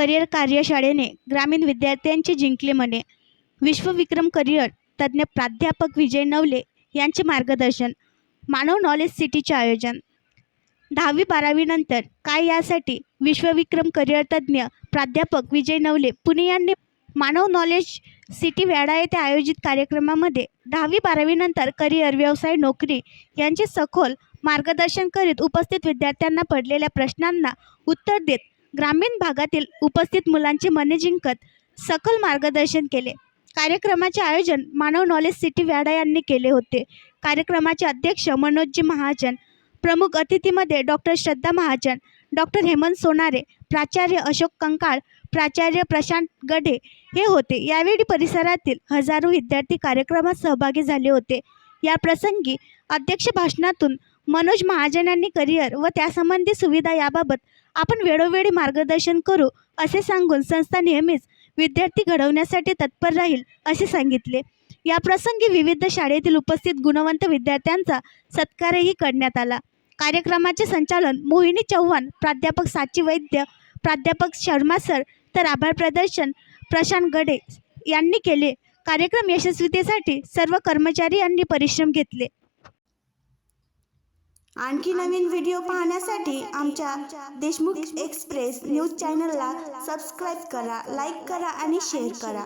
Career कार्यशाळेने ग्रामीण विद्यार्थ्यांचे जिंकले मने. विश्वविक्रम करिअर तज्ज्ञ प्राध्यापक विजय नवले यांचे मार्गदर्शन. मानव नॉलेज सिटीचे आयोजन. 10वी-12वी नंतर काय यासाठी विश्वविक्रम करिअर तज्ज्ञ प्राध्यापक विजय नवले पुणे यांनी मानव नॉलेज सिटी वेढा येथे आयोजित कार्यक्रमामध्ये 10वी-12वी नंतर करिअर, व्यवसाय, नोकरी यांचे सखोल मार्गदर्शन करीत उपस्थित विद्यार्थ्यांना पडलेल्या प्रश्नांना उत्तर देत ग्रामीण भागातील उपस्थित मुलांचे मने जिंकत सखोल मार्गदर्शन केले. कार्यक्रमाचे आयोजन मानव नॉलेज सिटी वेढा यांनी केले होते. कार्यक्रमाचे अध्यक्ष मनोजजी महाजन, प्रमुख अतिथीमध्ये डॉक्टर श्रद्धा महाजन, डॉक्टर हेमंत सोनारे, प्राचार्य अशोक कंकाळ, प्राचार्य प्रशांत गडे हे होते. यावेळी परिसरातील हजारो विद्यार्थी कार्यक्रमात सहभागी झाले होते. या प्रसंगी अध्यक्ष भाषणातून मनोज महाजन यांनी करिअर व त्यासंबंधी सुविधा याबाबत आपण वेळोवेळी मार्गदर्शन करू असे सांगून संस्था नेहमीच विद्यार्थी घडवण्यासाठी तत्पर राहील असे सांगितले. या प्रसंगी विविध शाळेतील उपस्थित गुणवंत विद्यार्थ्यांचा सत्कारही करण्यात आला. कार्यक्रमाचे संचालन मोहिनी चव्हाण, प्राध्यापक साची वैद्य, प्राध्यापक शर्मा सर तर आभार प्रदर्शन प्रशांत गडे यांनी केले. कार्यक्रम यशस्वीतेसाठी सर्व कर्मचारी यांनी परिश्रम घेतले. आणखी नवीन व्हिडिओ पाहण्यासाठी आमच्या देशमुख एक्सप्रेस न्यूज चॅनलला सबस्क्राईब करा, लाईक करा आणि शेअर करा.